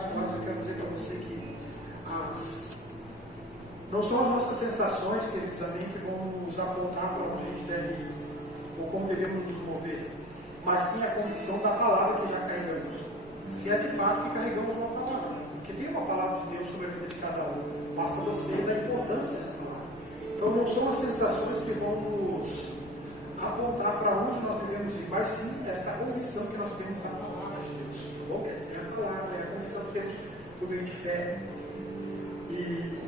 Carlos Coelho, eu quero dizer para você que não são as nossas sensações, queridos, amém, que vão nos apontar para onde a gente deve ir, ou como devemos nos mover, mas sim a convicção da palavra que já carregamos. Se é de fato que carregamos uma palavra, porque tem uma palavra de Deus sobre a vida de cada um, basta você ver a importância dessa palavra. Então não são as sensações que vão nos apontar para onde nós devemos ir, mas sim esta convicção que nós temos da palavra de Deus. Bom, quer dizer, a palavra é a convicção que temos por meio de fé. E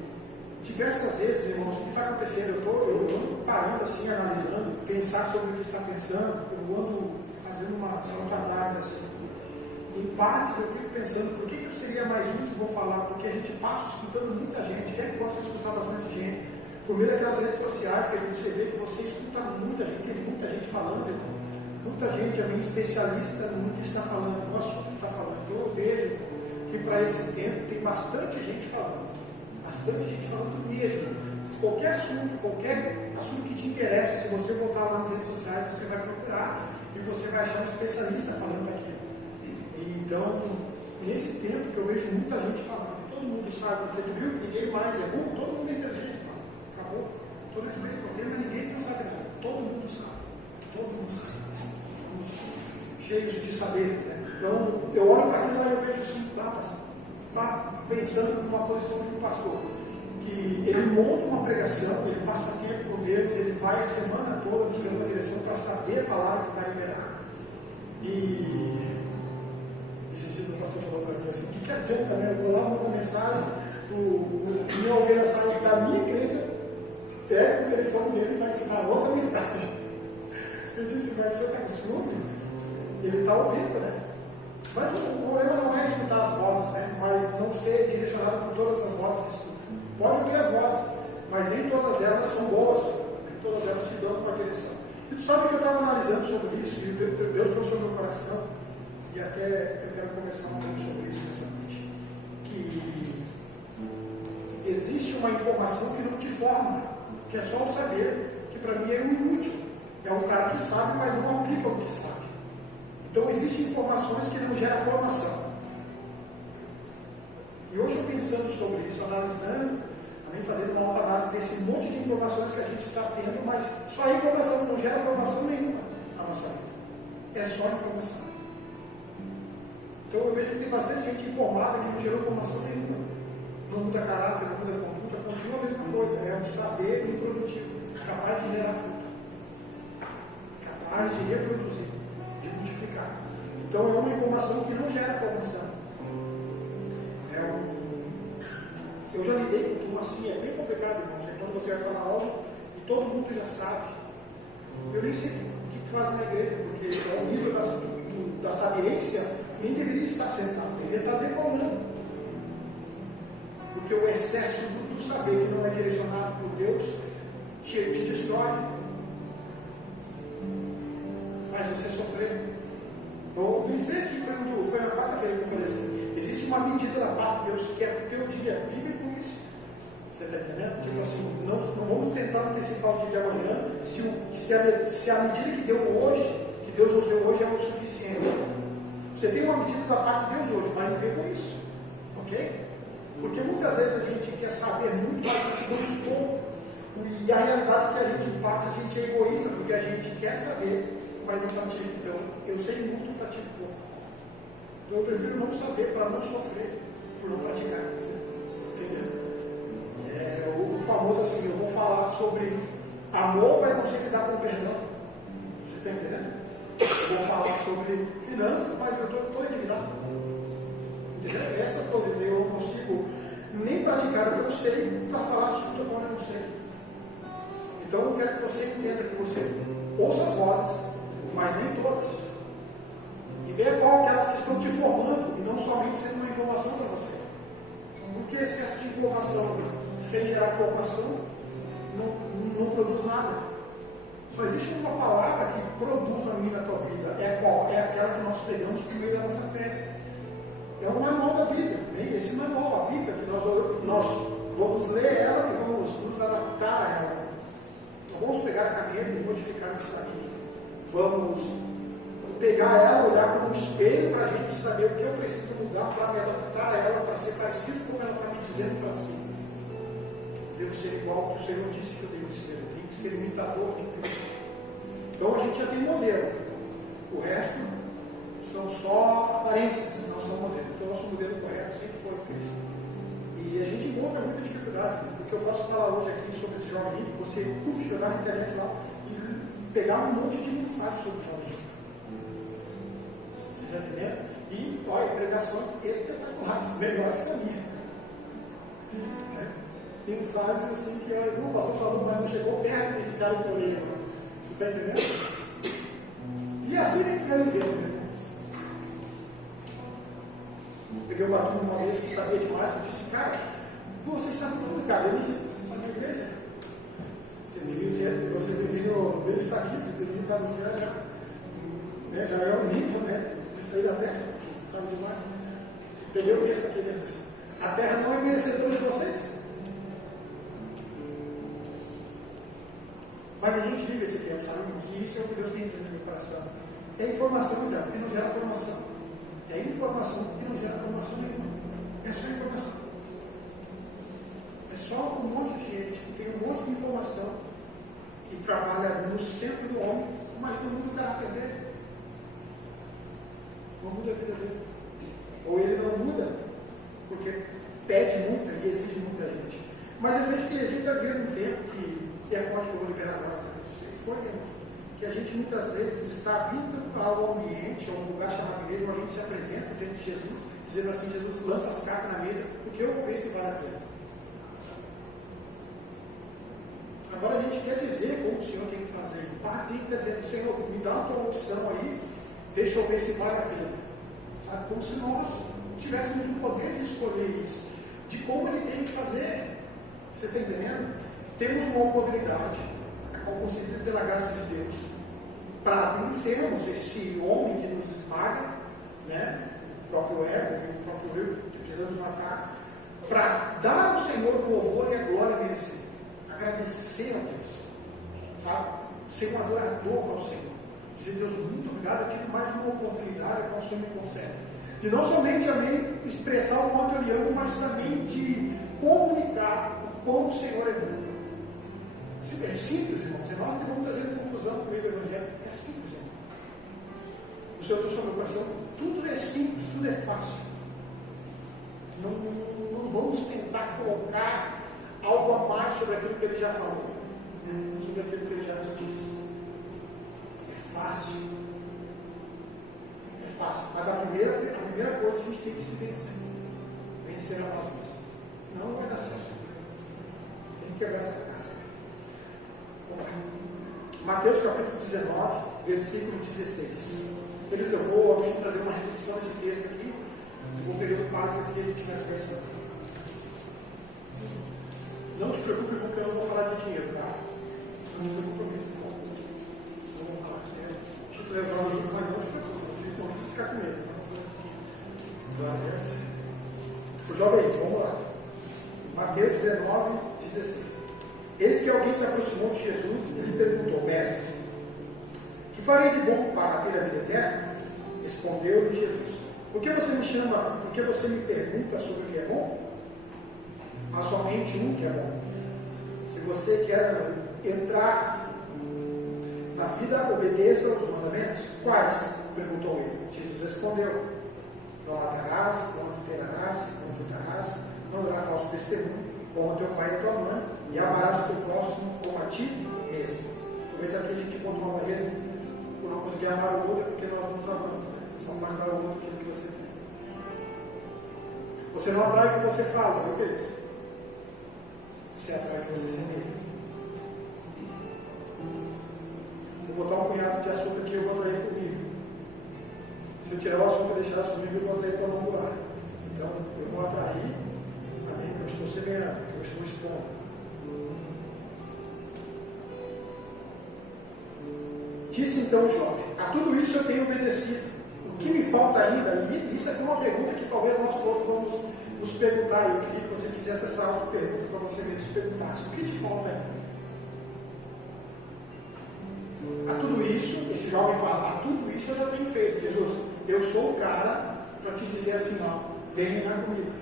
diversas vezes, irmãos, o que está acontecendo? Eu ando parando assim, analisando, pensar sobre o que está pensando, eu ando fazendo uma análise assim. Em partes eu fico pensando, por que seria mais útil vou falar? Porque a gente passa escutando muita gente, quem gosta de escutar bastante gente, por meio daquelas redes sociais, que você vê que você escuta muita gente, tem muita gente falando, irmão. Muita gente, a minha especialista no que está falando, no assunto que está falando. Então eu vejo que para esse tempo tem bastante gente falando mesmo. Qualquer assunto que te interessa, se você botar lá nas redes sociais, você vai procurar e você vai achar um especialista falando daquilo. Então, nesse tempo que eu vejo muita gente falando, todo mundo sabe, porque tu viu, ninguém mais é burro, todo mundo é inteligente, acabou. Todo mundo tem problema, ninguém não sabe nada, todo mundo sabe. Cheios de saberes, né? Então, eu olho para aquilo e eu vejo assim, está pensando numa posição de um pastor, que ele monta uma pregação, ele passa tempo com Deus, ele vai a semana toda buscando uma direção para saber a palavra que vai liberar. E esses dias o pastor falou para mim assim, o que adianta, né? Eu vou lá, mando uma mensagem, minha ovelha sai da minha igreja, pega o telefone dele e vai escutar outra mensagem. Eu disse, mas o senhor está com ciúme? Ele está ouvindo, né? Mas o problema não é escutar as vozes, né? Mas não ser direcionado por todas as vozes que escutam. Pode ouvir as vozes, mas nem todas elas são boas, nem todas elas se dão uma direção. E tu sabe que eu estava analisando sobre isso, e Deus trouxe ao meu coração, e até eu quero conversar um pouco sobre isso nessa noite, que existe uma informação que não te forma, que é só o saber, que para mim é um inútil. É um cara que sabe, mas não aplica o que sabe. Então existem informações que não geram formação. E hoje eu pensando sobre isso, analisando, também fazendo uma análise desse monte de informações que a gente está tendo, mas só a informação não gera formação nenhuma na nossa vida. É só informação. Então eu vejo que tem bastante gente informada que não gerou formação nenhuma. Não muda caráter, não muda conduta, continua a mesma coisa. É um saber improdutivo, capaz de gerar fruto, capaz de reproduzir, de multiplicar. Então é uma informação que não gera formação. Eu já lidei com tudo assim, é bem complicado, irmãos. É quando você vai falar algo e todo mundo já sabe. Eu nem sei o que faz na igreja, porque é o nível da sabiência, nem deveria estar sentado, deveria estar decolando. Porque o excesso do saber que não é direcionado por Deus te destrói, faz você sofrer. Eu pensei aqui, foi a quarta-feira que eu falei assim, existe uma medida da parte de Deus que é o teu dia, vive com isso. Você está entendendo? Tipo assim, não vamos tentar antecipar o dia de amanhã, se a medida que deu hoje, que Deus nos deu hoje é o suficiente. Você tem uma medida da parte de Deus hoje, vai viver com isso. Ok? Porque muitas vezes a gente quer saber muito, mas praticamos pouco. E a realidade é que a gente parte, a gente é egoísta, porque a gente quer saber, mas não pratica. Então, eu sei muito, pratico pouco. Então, eu prefiro não saber para não sofrer por não praticar. Entendeu? É o famoso assim, eu vou falar sobre amor, mas não sei lidar com perdão. Você está entendendo? Eu vou falar sobre finanças, mas eu estou endividado. Entendeu? Essa coisa, eu não consigo nem praticar o que eu sei para falar sobre o que eu não sei. Então eu quero que você entenda que você ouça as vozes, mas nem todas. E veja qual aquelas que estão te formando, e não somente sendo uma informação para você. Porque excesso de informação sem gerar formação não produz nada. Só existe uma palavra que produz na minha e na tua vida. É qual? É aquela que nós pegamos por meio da nossa fé. É o manual da Bíblia. Esse manual, a Bíblia, que nós vamos ler ela e vamos nos adaptar a ela. Não vamos pegar a caneta e modificar o que está aqui. Vamos pegar ela, olhar como um espelho para a gente saber o que eu preciso mudar para me adaptar a ela para ser parecido com como ela está me dizendo para si. Devo ser igual ao que o Senhor disse que eu devo ser. Eu tenho que ser imitador de Cristo. Então a gente já tem modelo. O resto são só aparências, não são modelos. Então o nosso modelo correto sempre foi o Cristo. E a gente encontra muita dificuldade, porque eu posso falar hoje aqui sobre esse jovem rico, você jogar na internet lá e pegar um monte de mensagens sobre o jovem rico. Você já entendeu? E olha, pregações espetaculares, melhores que a minha. Mensagens assim que o pastor falou, mas não chegou perto desse cara do Coreia. Você está entendendo? E assim é que vai viver, meu irmãos. Peguei uma turma uma vez que sabia demais, eu disse, cara, vocês sabem tudo, cara. Eu disse, vocês sabem a igreja? Vocês deveriam, ele está aqui, vocês deveriam estar no céu já. Né? Já é um nível, né? De sair da terra, sabe demais. Peguei o texto aqui, né? A terra não é merecedora de vocês. Mas a gente vive esse tempo, sabe? E isso é o que Deus tem dentro do meu coração. É informação, Zé, porque não gera formação. É informação porque não gera formação nenhuma. É só informação. É só um monte de gente que tem um monte de informação que trabalha no centro do homem, mas não muda o caráter dele. Não muda a vida dele. Ou ele não muda porque pede muito e exige muita gente. Mas eu vejo que a gente está vivendo um tempo que é forte que eu vou liberar agora, que a gente muitas vezes está vindo ao ambiente, a um lugar chamado igreja, onde a gente se apresenta diante de Jesus, dizendo assim, Jesus lança as cartas na mesa, porque eu vou ver se vale a pena. Agora a gente quer dizer como o Senhor tem que fazer. O parte está dizendo, Senhor, me dá a tua opção aí, deixa eu ver se vale a pena. Sabe? Como se nós tivéssemos o poder de escolher isso, de como ele tem que fazer. Você está entendendo? Temos uma oportunidade, a qual concedida pela graça de Deus, para vencermos esse homem que nos esmaga, né? O próprio ego, o próprio eu que precisamos matar, para dar ao Senhor o louvor e a glória merecido. Agradecer a Deus, sabe? Ser um adorador ao Senhor. Dizer, Deus, muito obrigado, eu tive mais uma oportunidade que o Senhor me concede. De não somente a mim expressar o quanto eu lhe amo, mas também de comunicar o quão o Senhor é bom. É simples, irmãos. E nós que vamos trazendo confusão no meio do Evangelho. É simples, irmão. O Senhor trouxe ao meu coração. Tudo é simples, tudo é fácil. Não vamos tentar colocar algo a mais sobre aquilo que ele já falou, né? Sobre aquilo que ele já nos disse. É fácil. É fácil. Mas a primeira coisa a gente tem que se vencer. Vencer a nós mesmos. Não vai dar certo. Tem que quebrar essa casca. Mateus capítulo 19, versículo 16. Eu vou trazer uma repetição desse texto aqui. Vou pegar partes aqui e a gente vai conversando. Não te preocupe porque eu não vou falar de dinheiro, tá? Não te preocupe com isso, não. Não vou falar. O título é o livro, mas não te preocupe. Não precisa ficar com medo. O jovem, vamos lá. Mateus 19, 16. Eis que alguém se aproximou de Jesus e lhe perguntou, mestre, que farei de bom para ter a vida eterna? Respondeu-lhe Jesus, por que você me chama, por que você me pergunta sobre o que é bom? Há somente um que é bom. Se você quer entrar na vida, obedeça aos mandamentos. Quais? Perguntou ele. Jesus respondeu, não matarás, não adulterarás, não furtarás, não darás falso testemunho, honra teu pai e tua mãe, e amarás o teu próximo como a ti mesmo. Talvez aqui a gente encontre uma barreira por não conseguir amar o outro porque nós nos amamos, né? Só mais dar o outro aquilo que você tem. Você não atrai o que você fala, viu, queridos? Você atrai o que você semeia. Se eu botar um punhado de açúcar aqui, eu vou atrair formiga. Se eu tirar o açúcar e deixar as formigas, eu vou atrair tua mão do ar. Então, eu vou atrair a mim que eu estou semeando, que eu estou expondo. Disse então o jovem, a tudo isso eu tenho obedecido. O que me falta ainda? E isso aqui é uma pergunta que talvez nós todos vamos nos perguntar. Eu queria que você fizesse essa auto-pergunta para você mesmo se perguntasse. O que te falta ainda? A tudo isso, esse jovem fala, a tudo isso eu já tenho feito. Jesus, eu sou o cara para te dizer assim, não, vem reinar comigo.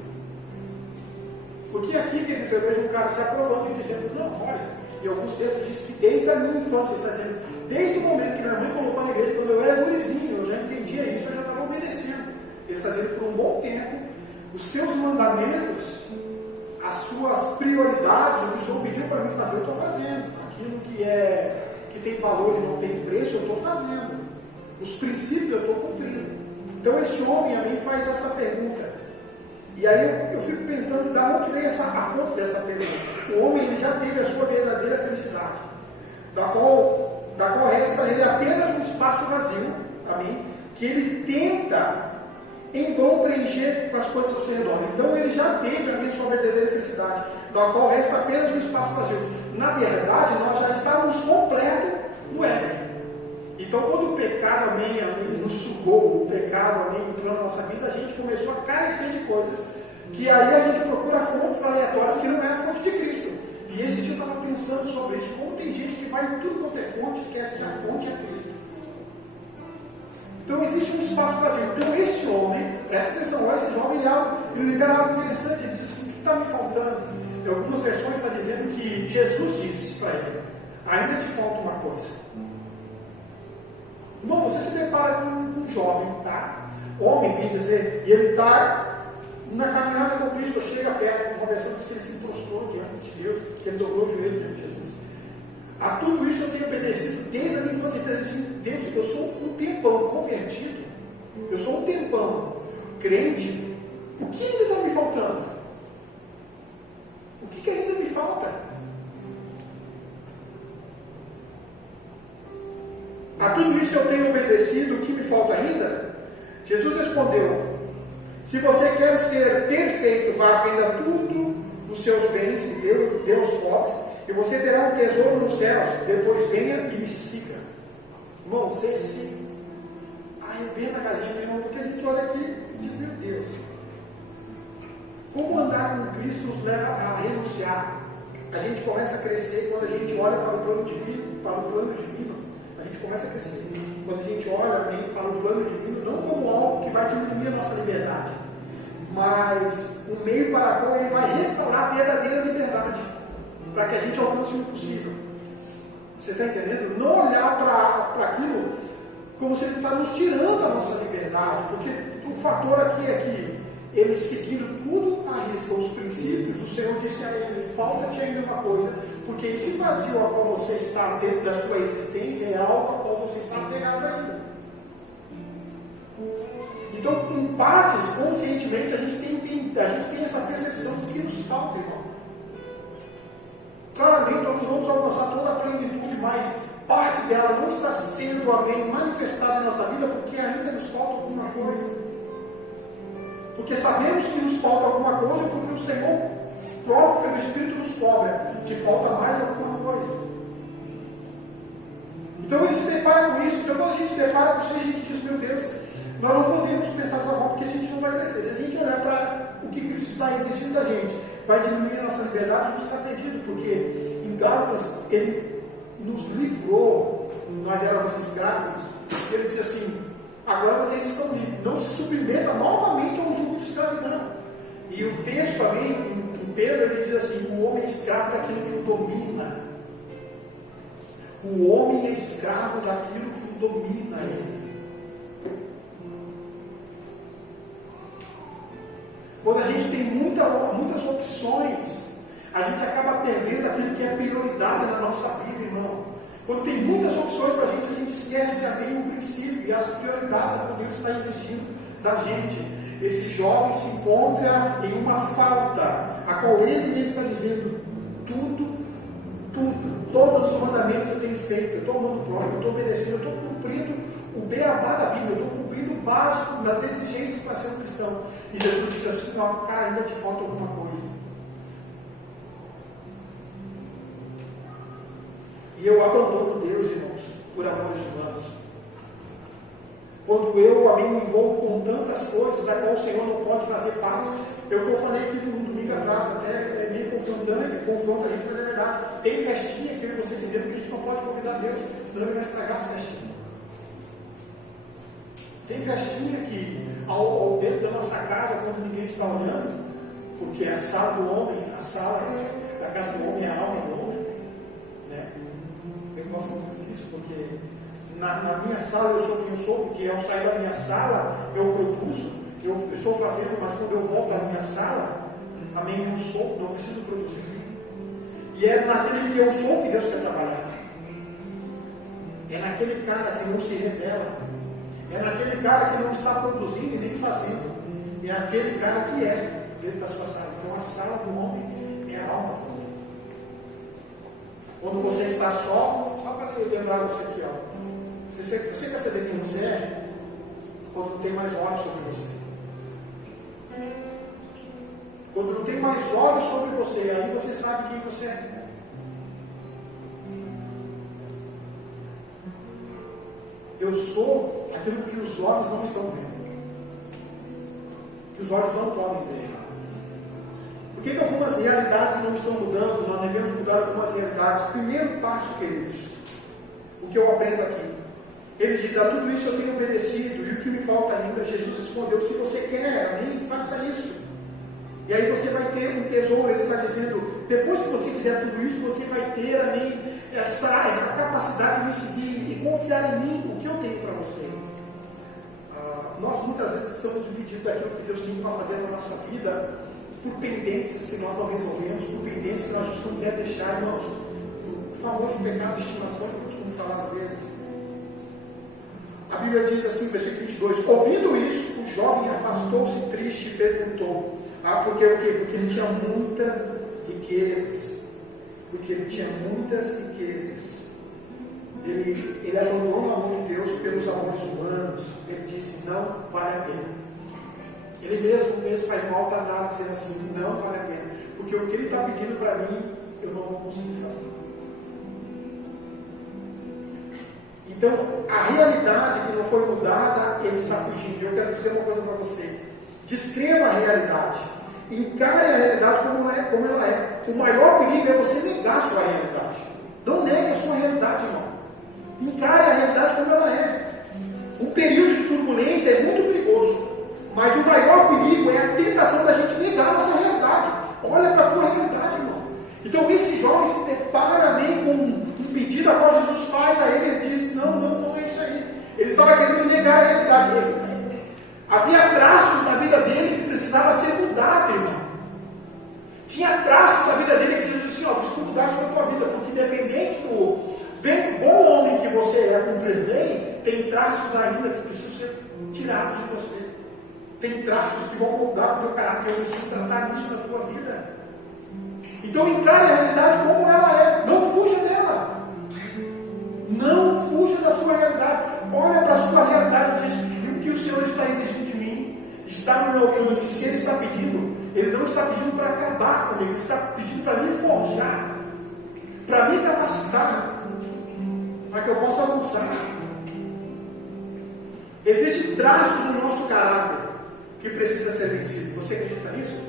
Porque aqui, queridos, eu vejo um cara se aprovando e dizendo, não, olha, e alguns textos dizem que desde a minha infância, está dizendo, desde o momento que minha mãe colocou na igreja, quando eu era gurizinho, eu já entendia isso, eu já estava obedecendo. Ele está dizendo, por um bom tempo, os seus mandamentos, as suas prioridades, o que o Senhor pediu para mim fazer, eu estou fazendo. Aquilo que tem valor e não tem preço, eu estou fazendo. Os princípios eu estou cumprindo. Então esse homem a mim faz essa pergunta. E aí eu fico pensando, da onde vem a fonte dessa pergunta? O homem ele já teve a sua verdadeira felicidade, da qual resta ele apenas um espaço vazio, amém? Que ele tenta em vão preencher com as coisas ao seu redor. Então ele já teve a sua verdadeira felicidade, da qual resta apenas um espaço vazio. Na verdade, nós já estávamos completos no Éden. Então, quando o pecado, amém, nos sugou, o pecado, amém, entrou na nossa vida, a gente começou a carecer de coisas, que aí a gente procura fontes aleatórias que não é a fonte de Cristo. E esse dia eu estava pensando sobre isso, como tem gente que vai em tudo quanto é fonte e esquece que a fonte é Cristo. Então, existe um espaço vazio. Então, esse homem, presta atenção, esse jovem, ele libera algo interessante, ele diz assim, o que está me faltando? Em algumas versões está dizendo que Jesus disse para ele, ainda te falta uma coisa. Irmão, você se depara com um jovem, tá? Homem, bem dizer, e ele está na caminhada com Cristo, chega perto, uma versão diz que ele se prostrou diante de Deus, que ele dobrou o joelho diante de Jesus. A tudo isso eu tenho obedecido desde a minha infância. Então, assim, Deus, eu sou um tempão convertido, eu sou um tempão crente, o que ainda está me faltando? O que ainda me falta? A tudo isso eu tenho obedecido, o que me falta ainda? Jesus respondeu, se você quer ser perfeito, vá, venda tudo os seus bens e dê aos pobres, e você terá um tesouro nos céus, depois venha e me siga. Irmão, você se arrebenta com a gente, irmão, porque a gente olha aqui e diz, meu Deus, como andar com Cristo nos leva a renunciar? A gente começa a crescer quando a gente olha para o plano divino, a gente começa a crescer. Quando a gente olha para o plano divino, não como algo que vai diminuir a nossa liberdade, mas um meio para o qual ele vai restaurar a verdadeira liberdade, para que a gente alcance o impossível. Você está entendendo? Não olhar para aquilo como se ele está nos tirando a nossa liberdade, porque o fator aqui é que ele seguindo tudo à risca, os princípios, o Senhor disse a ele, falta-te ainda uma coisa, porque esse vazio ao qual você está dentro da sua existência é algo ao qual você está apegado ainda. Então, em partes, conscientemente, a gente tem essa percepção do que nos falta, irmão. Claramente, nós vamos alcançar toda a plenitude, mas parte dela não está sendo, amém, manifestada em nossa vida, porque ainda nos falta alguma coisa. Porque sabemos que nos falta alguma coisa, porque o Senhor próprio, pelo Espírito, nos cobra. Te falta mais alguma coisa. Então ele se depara com isso. Então quando a gente se depara com isso, a gente diz, meu Deus, nós não podemos pensar dessa forma, porque a gente não vai crescer. Se a gente olhar para o que Cristo está exigindo da gente, vai diminuir a nossa liberdade, a gente está perdido, porque em Gálatas ele nos livrou, nós éramos escravos. Ele disse assim, agora vocês estão livres, não se submeta novamente a um jugo de escravidão. E o texto também, em Pedro, ele diz assim, o homem é escravo daquilo que o domina. O homem é escravo daquilo que o domina ele. Quando a gente tem muitas opções, a gente acaba perdendo aquilo que é prioridade na nossa vida, irmão. Quando tem muitas opções para a gente esquece bem o princípio e as prioridades que Deus está exigindo da gente. Esse jovem se encontra em uma falta, a qual ele mesmo está dizendo, todos os mandamentos eu tenho feito, eu estou amando o próprio, eu estou obedecendo, eu estou cumprindo o beabá da Bíblia, eu estou cumprindo o básico das exigências para ser um cristão. E Jesus diz assim, não, cara, ainda te falta alguma coisa. E eu abandono Deus, irmãos, por amores humanos. Quando eu me envolvo com tantas coisas, a qual o Senhor não pode fazer parte, eu falei aqui no domingo atrás, até é meio confrontando, que confronta a gente, mas é verdade. Tem festinha que eu e você fizemos que a gente não pode convidar Deus, senão ele vai estragar as festinhas. Tem festinha que, ao dentro da nossa casa, quando ninguém está olhando, Porque a sala do homem, a sala da casa do homem é a alma do homem, né? Eu gosto muito disso, porque na minha sala eu sou quem eu sou, porque ao sair da minha sala eu produzo, eu estou fazendo, mas quando eu volto à minha sala, amém, eu sou, não preciso produzir. E é naquele que eu sou que Deus quer trabalhar. É naquele cara que não se revela. É naquele cara que não está produzindo e nem fazendo. É aquele cara que é dentro da sua sala. Então a sala do homem é a alma do homem. Quando você está só para lembrar você aqui, ó. Você quer saber quem você é? Quando não tem mais olhos sobre você. Quando não tem mais olhos sobre você, aí você sabe quem você é. Eu sou aquilo que os olhos não estão vendo. Que os olhos não podem ver. Por que algumas realidades não estão mudando? Nós devemos mudar algumas realidades. Primeiro passo, queridos, o que eu aprendo aqui. Ele diz, a tudo isso eu tenho obedecido, e o que me falta ainda? Jesus respondeu, se você quer, amém, faça isso. E aí você vai ter um tesouro. Ele está dizendo, depois que você fizer tudo isso, você vai ter, amém, essa capacidade de me seguir e confiar em mim, o que eu tenho para você. Nós muitas vezes estamos dividindo daquilo que Deus tem para fazer na nossa vida, por pendências que nós não resolvemos, por pendências que a gente não quer deixar, irmãos. O famoso pecado de estimação, que eu costumo falar às vezes. A Bíblia diz assim, versículo 22, ouvindo isso, o jovem afastou-se triste e perguntou, por quê? Porque ele tinha muitas riquezas. Porque ele tinha muitas riquezas. Ele abandonou o amor de Deus pelos amores humanos. Ele disse, não vale a pena. Ele mesmo faz mal danado, dizendo assim, não vale a pena. Porque o que ele está pedindo para mim, eu não vou conseguir fazer. Então, a realidade que não foi mudada, ele está fugindo. Eu quero dizer uma coisa para você. Descreva a realidade. Encare a realidade como ela é. O maior perigo é você negar a sua realidade. Não negue a sua realidade, irmão. Encare a realidade como ela é. O período de turbulência é muito perigoso. Mas o maior perigo é a tentação da gente negar a nossa realidade. Olha para a tua realidade, irmão. Então esse jovem se depara também com um pedido a qual Jesus faz a ele. Ele diz, não é isso aí. Ele estava querendo negar a realidade dele. Havia traços na vida dele que precisava ser mudado, irmão. Tinha traços na vida dele que Jesus disse assim, preciso mudar isso na tua vida, porque independente do bom homem que você é, cumprir bem, tem traços ainda que precisam ser tirados de você. Tem traços que vão mudar o teu caráter. Eu preciso tratar isso na tua vida. Então encare a realidade como ela é. Não fuja dela. Não fuja da sua realidade. Olha para a sua realidade e diz, o que o Senhor está exigindo de mim está no meu alcance. Se Ele está pedindo, Ele não está pedindo para acabar comigo. Ele está pedindo para me forjar, para me capacitar, para que eu possa avançar. Existem traços no nosso caráter que precisa ser vencido. Você acredita nisso?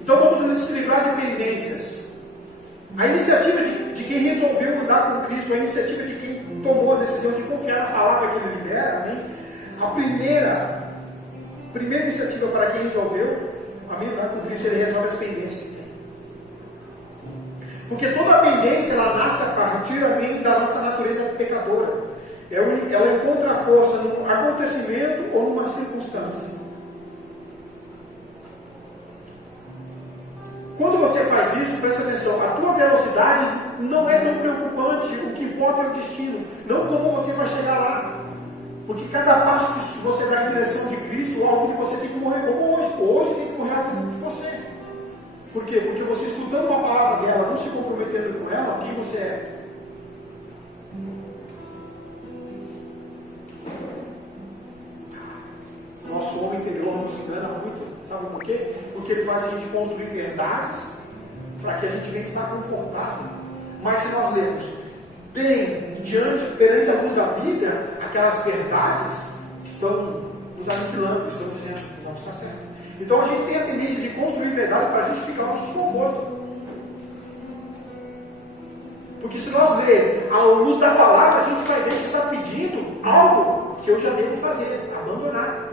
Então vamos nos livrar de pendências. A iniciativa de quem resolveu andar com Cristo, a iniciativa de quem tomou a decisão de confiar na palavra que Ele libera, amém? A primeira iniciativa para quem resolveu, amém, andar com Cristo, ele resolve as pendências que tem. Porque toda pendência, ela nasce a partir, amém, da nossa natureza pecadora. Ela encontra a força num acontecimento ou numa circunstância. Quando você faz isso, presta atenção, a tua velocidade não é tão preocupante, o que importa é o destino, não como você vai chegar lá. Porque cada passo que você dá em direção de Cristo, algo que você tem que morrer como hoje. Hoje tem que morrer algo de você. Por quê? Porque você escutando uma palavra dela, não se comprometendo com ela, quem você é? Nosso homem interior nos engana muito, sabe por quê? Porque ele faz a gente construir verdades para que a gente venha estar confortável. Mas se nós lermos bem perante a luz da Bíblia, aquelas verdades estão nos aniquilando, estão dizendo que não está certo. Então a gente tem a tendência de construir verdade para justificar o nosso conforto. Porque se nós ler a luz da palavra, a gente vai ver que está pedindo algo que eu já devo fazer, abandonar.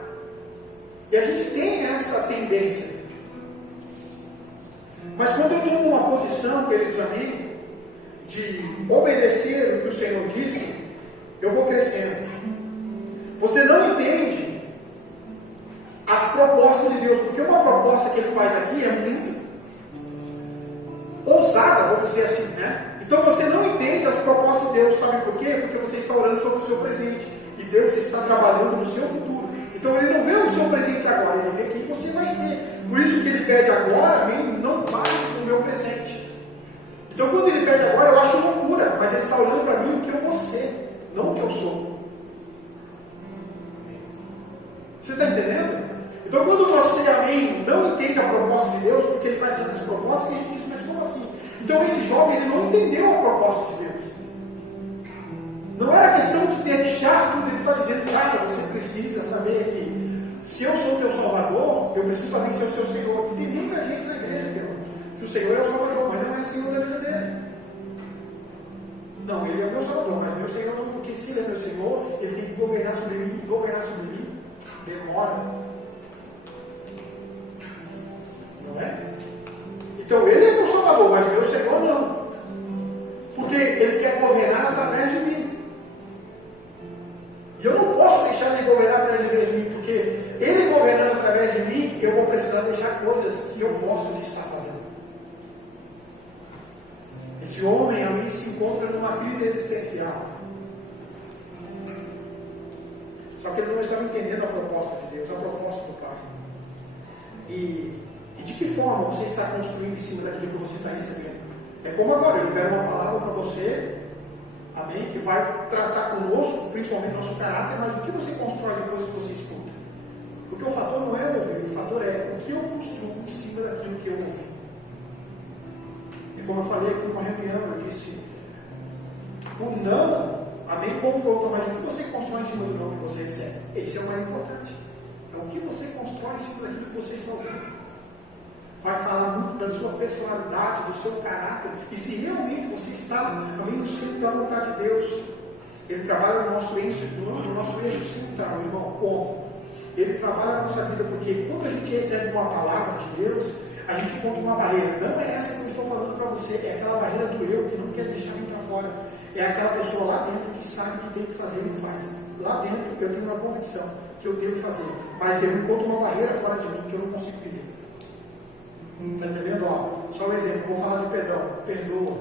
E a gente tem essa tendência. Mas quando eu tomo uma posição, queridos amigos, de obedecer o que o Senhor disse, eu vou crescendo. Você não entende as propostas de Deus, porque uma proposta que Ele faz aqui é muito ousada, vamos dizer assim, né? Então você não entende as propostas de Deus, sabe por quê? Porque você está orando sobre o seu presente, e Deus está trabalhando no seu futuro. Então Ele não vê o seu presente agora, Ele vê quem você vai ser. Por isso que Ele pede agora, amém, não bate o meu presente. Então quando Ele pede agora, eu acho loucura, mas Ele está olhando para mim o que eu vou ser, não o que eu sou. Você está entendendo? Então quando você, amém, não entende a proposta de Deus, porque Ele faz certas propostas, ele diz, mas como assim? Então esse jovem, ele não entendeu a proposta de Deus. Não era questão de deixar tudo, ele está dizendo, cara, você precisa saber que se eu sou o teu Salvador, eu preciso também ser o seu Senhor. E tem muita gente na igreja que o Senhor é o Salvador, mas não é o Senhor da vida dele. Não, Ele é o meu Salvador, mas meu Senhor não, porque se Ele é meu Senhor, Ele tem que governar sobre mim, e governar sobre mim demora. Não é? Então Ele é meu Salvador, mas meu Senhor não. Porque Ele quer governar através de mim. E eu não posso deixar Ele governar através de mim, porque Ele governando através de mim, eu vou precisar deixar coisas que eu gosto de estar fazendo. Esse homem, amém, se encontra numa crise existencial. Só que ele não estava entendendo a proposta de Deus, a proposta do Pai. E de que forma você está construindo em cima daquilo que você está recebendo? É como agora, eu libero uma palavra para você, amém, que vai tratar conosco, principalmente nosso caráter, mas o que você constrói depois que você escuta? Porque o fator não é ouvir, o fator é o que eu construo em cima daquilo que eu ouvi. E como eu falei aqui numa reunião, eu disse, o não, amém, confronta, mas o que você constrói em cima do não que você recebe? Esse é o mais importante. É o que você constrói em cima daquilo que você está ouvindo. Vai falar muito da sua personalidade, do seu caráter, e se realmente você está amém, no centro da vontade de Deus. Ele trabalha no nosso eixo central, irmão, como? Ele trabalha na nossa vida, porque quando a gente recebe uma palavra de Deus, a gente encontra uma barreira. Não é essa que eu estou falando para você, é aquela barreira do eu, que não quer deixar vir para fora. É aquela pessoa lá dentro que sabe que tem que fazer e não faz. Lá dentro eu tenho uma convicção que eu tenho que fazer, mas eu encontro uma barreira fora de mim que eu não consigo viver. Está entendendo? Ó, só um exemplo, vou falar de perdão. Perdoa.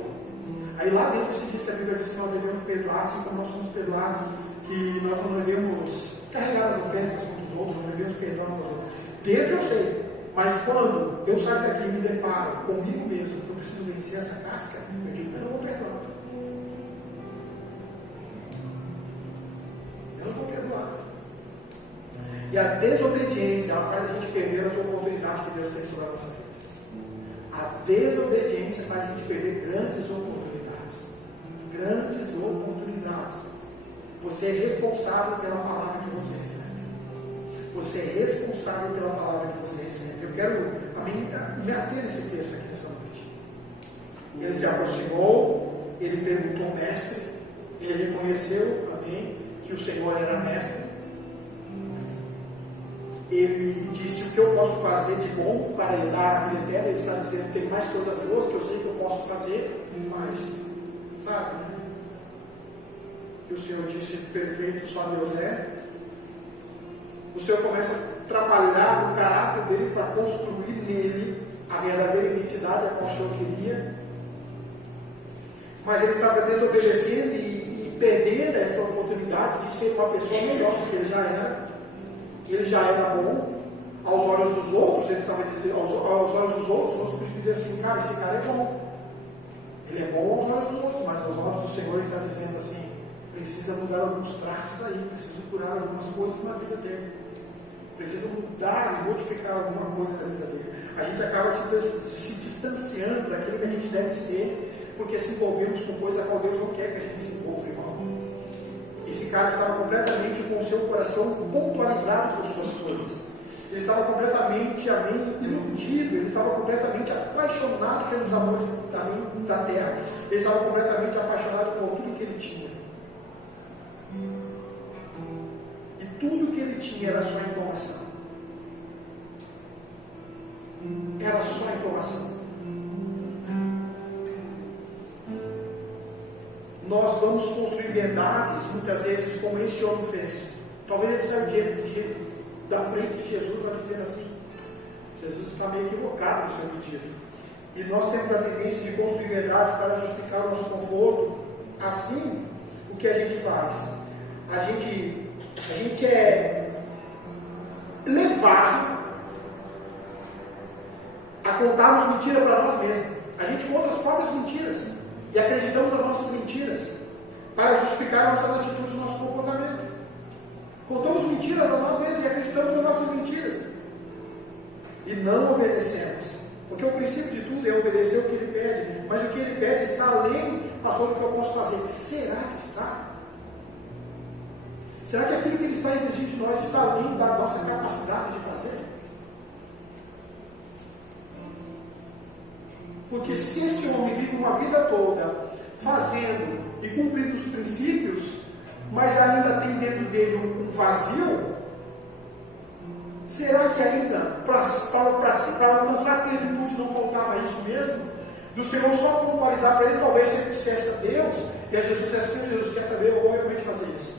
Aí lá dentro se diz que a Bíblia diz que nós devemos perdoar, assim como nós somos perdoados, que nós não devemos carregar as ofensas uns dos outros, não devemos perdoar uns aos outros. Dentro eu sei, mas quando eu saio daqui e me deparo comigo mesmo, que eu preciso vencer essa casca, eu digo que eu não vou perdoar. Eu não vou perdoar. E a desobediência, ela faz a gente perder as oportunidades que Deus tem sobre a nossa vida. A desobediência faz a gente perder grandes oportunidades. Grandes oportunidades. Você é responsável pela palavra que você recebe. Você é responsável pela palavra que você recebe. Eu quero me ater nesse texto aqui nessa noite. Ele se aproximou, ele perguntou ao mestre, ele reconheceu, amém, que o Senhor era mestre. Ele disse o que eu posso fazer de bom para lhe dar a vida eterna. Ele está dizendo que tem mais coisas boas que eu sei que eu posso fazer, mas, sabe, né? E o Senhor disse, perfeito só Deus é. O Senhor começa a trabalhar no caráter dele para construir nele a verdadeira identidade a qual o Senhor queria. Mas ele estava desobedecendo e perdendo esta oportunidade de ser uma pessoa melhor do que ele já era. Ele já era bom aos olhos dos outros. Ele estava dizendo, aos olhos dos outros, nós podemos dizer assim, cara, esse cara é bom. Ele é bom aos olhos dos outros, mas aos olhos do Senhor ele está dizendo assim, precisa mudar alguns traços aí, precisa curar algumas coisas na vida dele, precisa mudar e modificar alguma coisa na vida dele. A gente acaba se distanciando daquilo que a gente deve ser, porque se envolvemos com coisa a qual Deus não quer que a gente se envolva, irmão. Esse cara estava completamente com o seu coração pontualizado com as suas coisas. Ele estava completamente iludido, ele estava completamente apaixonado pelos amores da terra. Ele estava completamente apaixonado por tudo que ele tinha. E tudo que ele tinha era só informação. vamos construir verdades, muitas vezes, como esse homem fez. Talvez ele saiu da frente de Jesus, lá dizendo assim: Jesus está meio equivocado no seu pedido. E nós temos a tendência de construir verdades para justificar o nosso conforto. Assim, o que a gente faz? A gente é levado a contarmos mentiras para nós mesmos. A gente conta as próprias mentiras e acreditamos nas nossas mentiras para justificar nossas atitudes e nosso comportamento. Contamos mentiras a nós mesmos e acreditamos nas nossas mentiras e não obedecemos. Porque o princípio de tudo é obedecer o que ele pede, mas o que ele pede está além, pastor, do que eu posso fazer. Será que está? Será que aquilo que ele está exigindo de nós está além da nossa capacidade de fazer? Porque se esse homem vive uma vida toda fazendo e cumprindo os princípios, mas ainda tem dentro dele um vazio, será que ainda, para alcançar a plenitude, não faltava isso mesmo? Do Senhor só pontualizar para ele, talvez se ele dissesse a Deus, e a Jesus dissesse assim: Jesus, quer saber, eu vou realmente fazer isso.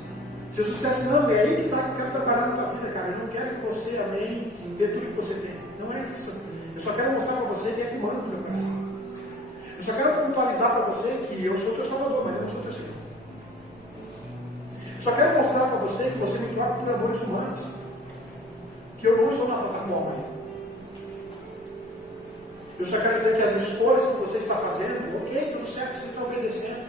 Jesus dissesse: não, é aí que está que eu quero trabalhar na tua vida, cara. Eu não quero que você, amém, dê tudo que você tem. Não é isso. Eu só quero mostrar para você quem é que manda no meu coração. Eu só quero pontualizar para você que eu sou teu Salvador, mas eu não sou teu Senhor. Eu só quero mostrar para você que você me troca por amores humanos, que eu não estou na plataforma aí. Eu só quero dizer que as escolhas que você está fazendo, ok, tudo certo, você está obedecendo,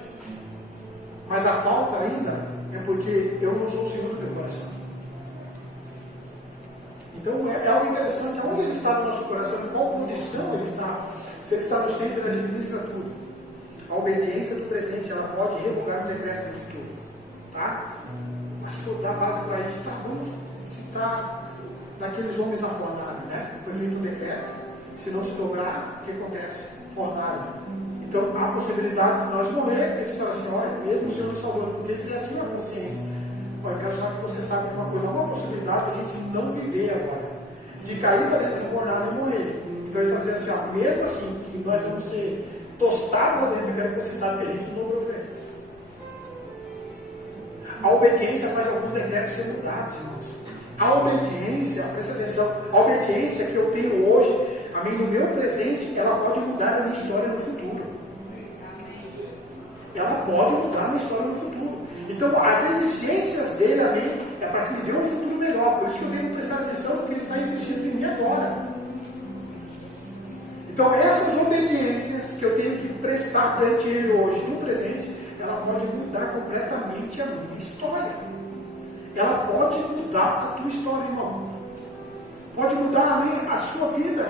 mas a falta ainda é porque eu não sou o Senhor do teu coração. Então é algo interessante, aonde ele está no nosso coração, em qual posição ele está. Se ele está no centro, ele administra tudo. A obediência do presente, ela pode revogar o decreto do futuro. Tá? Mas tu dá base para isso. Tá, vamos citar daqueles homens na fornalha, né? Foi feito um decreto. Se não se dobrar, o que acontece? Fornalha. Então há a possibilidade de nós morrer. Eles falam assim: olha, mesmo o Senhor nos salvou, porque eles já tinham a consciência. Olha, eu quero só que você saiba de uma coisa: há uma possibilidade de a gente não viver agora, de cair para dentro da fornalha e morrer. Então ele está dizendo assim: ó, mesmo assim, que nós vamos ser tostados lá dentro, eu quero que você saiba que a gente não dobrou o pé. A obediência faz alguns decretos ser mudados, irmãos. A obediência, presta atenção, a obediência que eu tenho hoje, amém, no meu presente, ela pode mudar a minha história no futuro. Ela pode mudar a minha história no futuro. Então, as exigências dele, amém, é para que me dê um futuro melhor. Por isso que eu tenho que prestar atenção no que ele está exigindo de mim agora. Então, essas obediências que eu tenho que prestar perante ele hoje, no presente, ela pode mudar completamente a minha história. Ela pode mudar a tua história, irmão. Pode mudar a sua vida.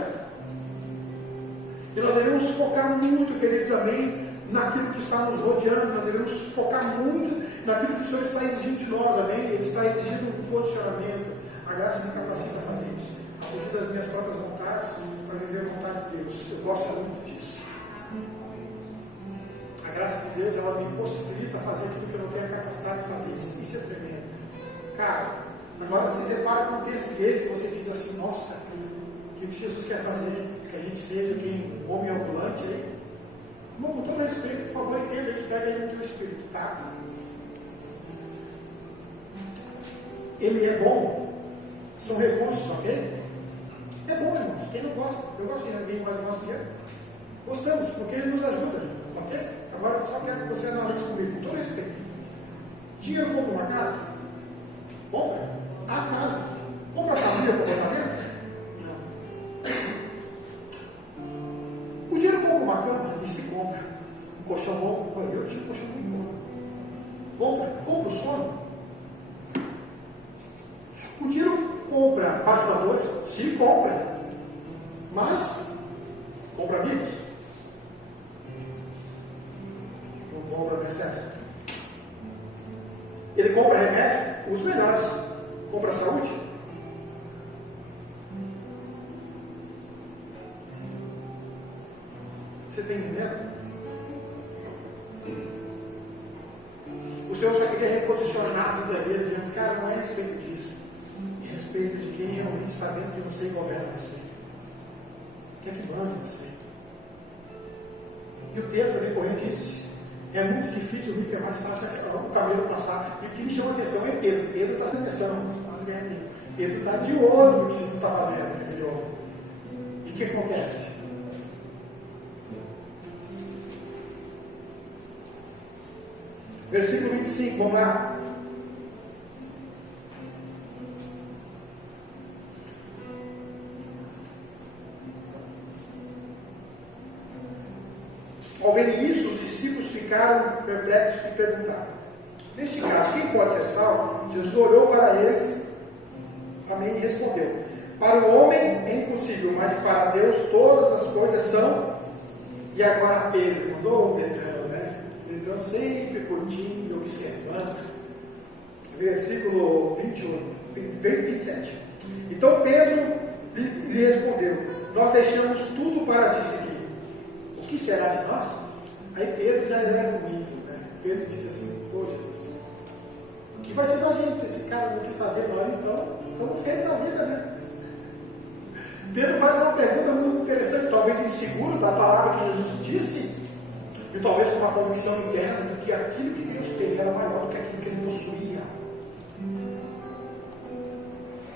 E nós devemos focar muito, queridos, amém, naquilo que está nos rodeando. Nós devemos focar muito naquilo que o Senhor está exigindo de nós, amém. Ele está exigindo um posicionamento. A graça me capacita a fazer isso, a fugir das minhas próprias vontades para viver a vontade de Deus. Eu gosto muito disso. A graça de Deus, ela me possibilita fazer aquilo que eu não tenho a capacidade de fazer. Isso é tremendo. Cara, agora se você depara com um texto desse, você diz assim: nossa, o que Jesus quer fazer? Que a gente seja um homem ambulante aí. Irmão, com todo respeito, por favor, entenda isso, pega aí no teu espírito, tá? Ele é bom, são recursos, ok? É bom, irmãos, quem não gosta? Eu gosto de alguém mais gosta de ele. Gostamos, porque ele nos ajuda, ok? Agora eu só quero que você analise comigo, com todo respeito. Dinheiro compra uma casa? Compra a casa. Compra a família para botar dentro? Não. O dinheiro compra uma cama? E se compra. Um colchão bom? Olha, eu tinha um colchão muito bom. Compra o sono. O dinheiro compra bajuladores? Se compra. Mas compra amigos? Não compra besteira. Ele compra remédio? Os melhores. Compra saúde? Você está entendendo? O Senhor só queria reposicionar a vida dele, dizendo: cara, não é a respeito disso, é a respeito de quem realmente está dentro de você e governa você. O que é que manda você? E o texto ali correndo disse: É muito difícil, o é mais fácil o camelo passar. E o que me chama a atenção é Pedro. Pedro está sem atenção. Pedro está de olho no que Jesus está fazendo. Entendeu? E o que acontece? Versículo 25, vamos lá. Ao verem isso, os discípulos ficaram perplexos e perguntaram: neste caso, quem pode ser salvo? Jesus olhou para eles, amém, e respondeu: para o homem é impossível, mas para Deus todas as coisas são. E agora Pedro, Pedrão, né? Pedrão sempre curtindo, observando. Versículo 27. Então Pedro lhe respondeu: nós deixamos tudo para te seguir. O que será de nós? Aí Pedro já eleva o nível, né? Pedro diz assim: pô, Jesus, o que vai ser da gente se esse cara não quis fazer? Nós então estamos feitos da vida, né? Pedro faz uma pergunta muito interessante, talvez inseguro da palavra que Jesus disse, e talvez com uma convicção interna de que aquilo que Deus tem era maior do que aquilo que ele possuía.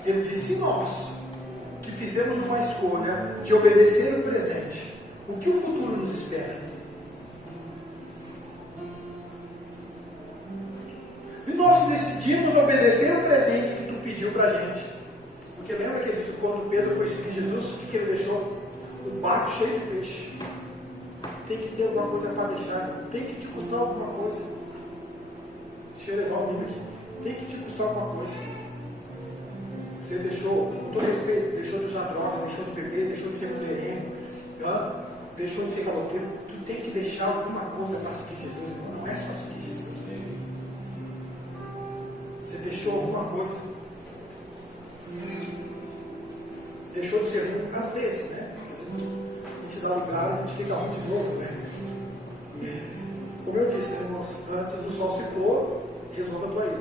Ele disse: nós que fizemos uma escolha de obedecer o presente, o que o futuro nos espera? E nós que decidimos obedecer o presente que tu pediu para a gente. Porque lembra que quando Pedro foi seguir Jesus, o que ele deixou? O barco cheio de peixe. Tem que ter alguma coisa para deixar. Tem que te custar alguma coisa. Deixa eu levar o nível aqui. Tem que te custar alguma coisa. Você deixou, com todo respeito, deixou de usar droga, deixou de beber, deixou de ser mulherengo, deixou de ser galopeiro. Tu tem que deixar alguma coisa para seguir Jesus. Não é só seguir Jesus. Você deixou alguma coisa. Deixou de ser ruim às vezes, né? Às vezes a gente se dá lugar, a gente fica ruim de novo, né? Como eu disse, irmãos, antes do sol se pôr, resolva a tua ira.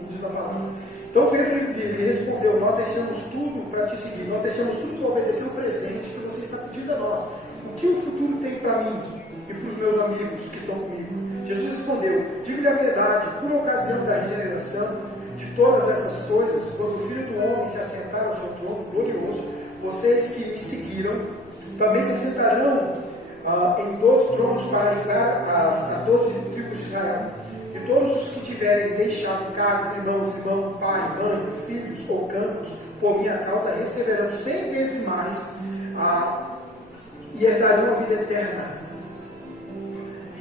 Não diz a palavra. Então Pedro lhe respondeu: nós deixamos tudo para te seguir, nós deixamos tudo para obedecer o presente que você está pedindo a nós. O que o futuro tem para mim e para os meus amigos que estão comigo? Jesus respondeu: digo-lhe a verdade, por ocasião da regeneração de todas essas coisas, quando o Filho do Homem se assentar ao seu trono glorioso, vocês que me seguiram também se assentarão em 12 tronos para julgar as 12 tribos de Israel. E todos os que tiverem deixado casas, irmãos, pai, mãe, filhos ou campos por minha causa receberão 100 vezes mais e herdarão a vida eterna.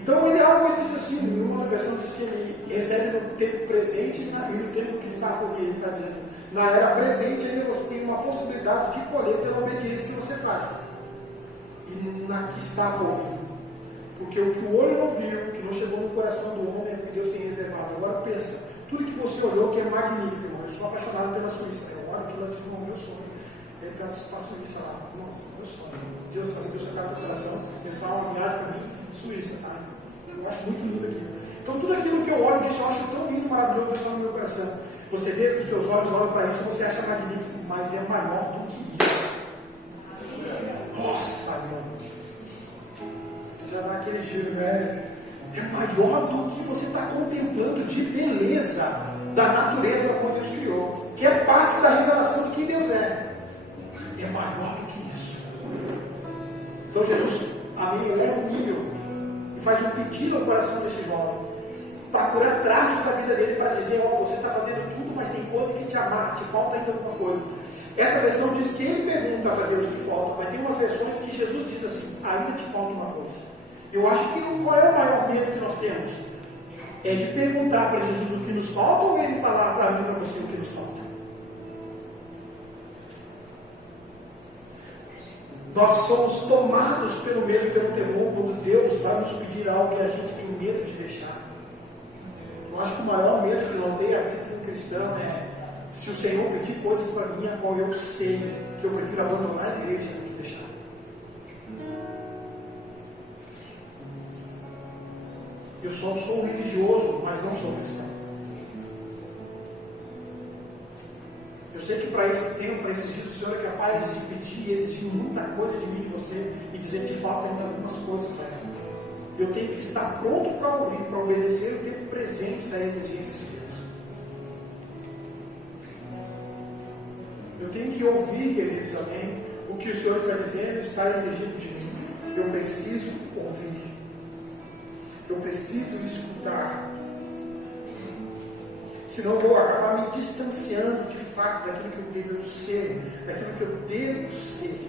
Então ele diz assim, uma versão diz que ele recebe no tempo presente e no tempo que está por vir. Ele está dizendo, na era presente ainda você tem uma possibilidade de colher pela obediência que você faz. E na que está por vir. Porque o que o olho não viu, que não chegou no coração do homem, é o que Deus tem reservado. Agora pensa, tudo que você olhou que é magnífico, irmão. Eu sou apaixonado pela Suíça. Eu olho aquilo e digo, meu sonho. Eu quero para a Suíça lá. Nossa, meu sonho. Deus falou, Deus sacar do coração. Pensar uma viagem para mim, Suíça, tá? Eu acho muito lindo aquilo. Então tudo aquilo que eu olho disso, eu acho tão lindo, maravilhoso, pessoal, no meu coração. Você vê que os teus olhos olham para isso, você acha magnífico, mas é maior do que isso. Nossa, meu. Já dá aquele giro, né? É maior do que você está contemplando de beleza da natureza da qual Deus criou, que é parte da revelação de quem Deus é. É maior do que isso. Então Jesus, amém, eleva o nível e faz um pedido ao coração desse jovem para curar traços da vida dele, para dizer, você está fazendo tudo, mas tem coisa que te amarra, te falta ainda alguma coisa. Essa versão diz que ele pergunta para Deus o que falta, mas tem umas versões que Jesus diz assim, ainda te falta uma coisa. Eu acho que qual é o maior medo que nós temos? É de perguntar para Jesus o que nos falta, ou ele falar para mim e para você o que nos falta? Nós somos tomados pelo medo e pelo temor quando Deus vai nos pedir algo que a gente tem medo de deixar. Eu acho que o maior medo que norteia a vida de um cristão é se o Senhor pedir coisas para mim, a qual eu sei que eu prefiro abandonar a igreja do que deixar. Eu só sou religioso, mas não sou cristão. Eu sei que para esse tempo, para esses dias, o Senhor é capaz de pedir e exigir muita coisa de mim e de você e dizer que falta ainda algumas coisas para mim. eu tenho que estar pronto para ouvir, para obedecer o tempo presente da exigência de Deus. Eu tenho que ouvir, queridos, amém, o que o Senhor está dizendo, está exigindo de mim. Eu preciso ouvir. Eu preciso escutar. Senão eu vou acabar me distanciando de fato daquilo que eu devo ser, daquilo que eu devo ser.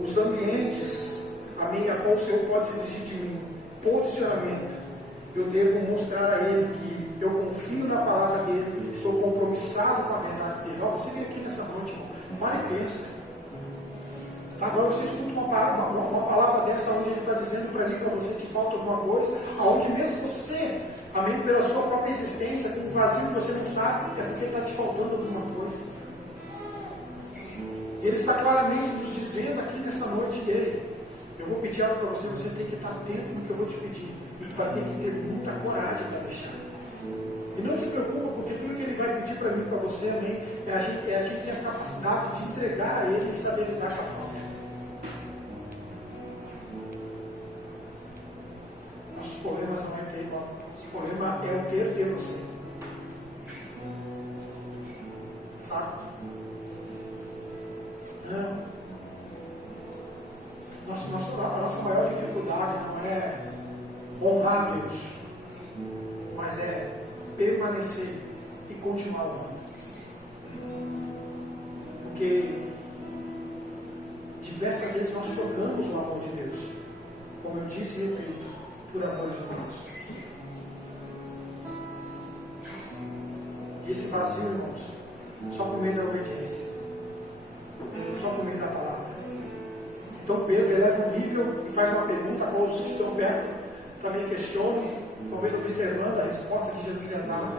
Os ambientes, amém, a qual o Senhor pode exigir de mim posicionamento, eu devo mostrar a Ele que eu confio na palavra dEle, estou compromissado com a verdade dEle. Ó, você vem aqui nessa noite, irmão, para e pensa. Agora você escuta uma palavra dessa, onde Ele está dizendo para mim, para você, te falta alguma coisa, aonde mesmo você, amém, pela sua própria existência, com um vazio que você não sabe, é porque está te faltando alguma coisa. Ele está claramente nos dizendo aqui nessa noite dele. Eu vou pedir algo para você, você tem que estar atento no que eu vou te pedir. E vai ter que ter muita coragem para deixar. E não se preocupa, porque tudo que ele vai pedir para mim e para você, amém, a gente tem a capacidade de entregar a ele e saber lidar com a falta. Nossos problemas não é ter, irmão. O problema é o ter você. Sabe? Não. A nossa maior dificuldade não é honrar Deus, mas é permanecer e continuar honrando. Porque diversas vezes nós trocamos o amor de Deus, como eu disse e repito, por amor de nós. E esse vazio, irmãos, só por meio da obediência, só por meio da palavra. Então Pedro eleva um nível e faz uma pergunta, a qual os que estão perto também questionem, talvez observando a resposta que Jesus ia dar.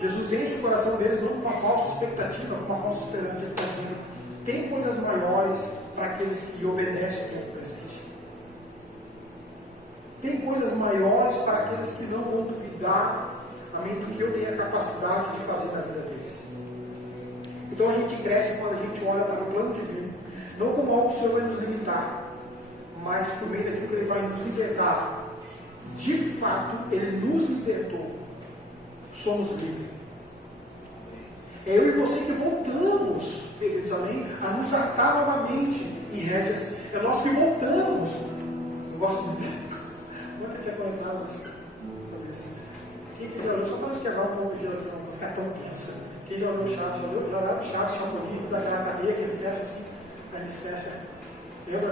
Jesus enche o coração deles não com uma falsa expectativa, com uma falsa esperança. Ele está dizendo, tem coisas maiores para aqueles que obedecem o tempo presente. Tem coisas maiores para aqueles que não vão duvidar, amém, do que eu tenho a capacidade de fazer na vida deles. Então a gente cresce quando a gente olha para o plano divino, não como algo que o Senhor vai nos limitar, mas por meio daquilo que Ele vai nos libertar. De fato, Ele nos libertou. Somos livres. É eu e você que voltamos, queridos, amém, a nos atar novamente em rédeas. É nós que voltamos. Eu gosto muito. Como é que tinha comentado assim? Quem que já olhou, só para nos quebrar um pouco de gelo aqui, não vai ficar tão tensa. Quem já olhou o chat, já olhou o chat, Chapolin, daquela cadeia que ele fecha assim, aí ele fecha. Lembra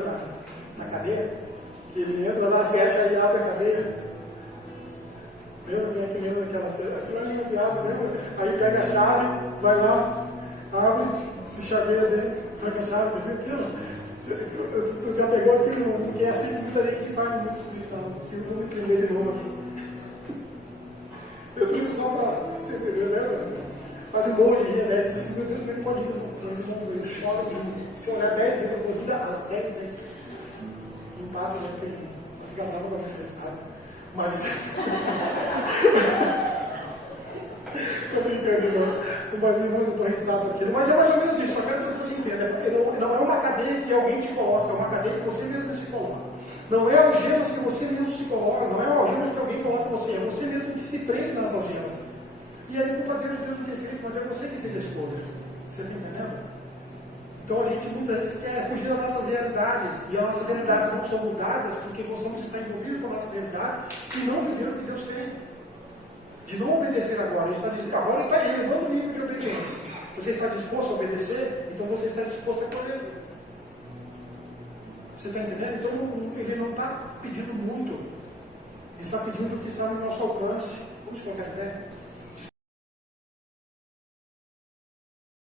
da cadeia? Que ele entra lá, fecha e abre a cadeia. Lembra daquela cena? Aquilo ali no viagem, lembra? Aí pega a chave, vai lá, abre, se chaveia dentro, pega a chave, você viu aquilo? Tu já pegou aquilo, porque é assim que muita gente faz no mundo espiritual. Se eu vou me prender de novo aqui. Eu trouxe só para você entender, né? Faz um monte de rir, né? Diz assim, meu Deus, como ele pode rir essas coisas? Ele chora de rir. Se olhar 10 vezes, eu vou rir as 10 vezes. Em paz, né? Porque fica bravo com a manifestada. Mas estou brincando, irmãos. Mas eu estou risado aqui. Mas é mais ou menos isso, só quero que você entenda. Não é uma cadeia que alguém te coloca, é uma cadeia que você mesmo se coloca. Não é algemas que você mesmo se coloca, não é algemas que alguém coloca em você, é você mesmo que se prende nas algemas. E aí, culpa Deus não tem feito, mas é você que fez a escolha. Você está entendendo? Então a gente muitas vezes quer fugir das nossas realidades, e as nossas realidades não são mudadas porque gostamos de estar envolvidos com as nossas realidades e não viver o que Deus tem. De não obedecer agora. Ele está dizendo, agora ele está elevando o nível de obediência. Você está disposto a obedecer? Então você está disposto a colher. Você está entendendo? Então ele não está pedindo muito. Ele está pedindo o que está no nosso alcance. Vamos colocar em pé.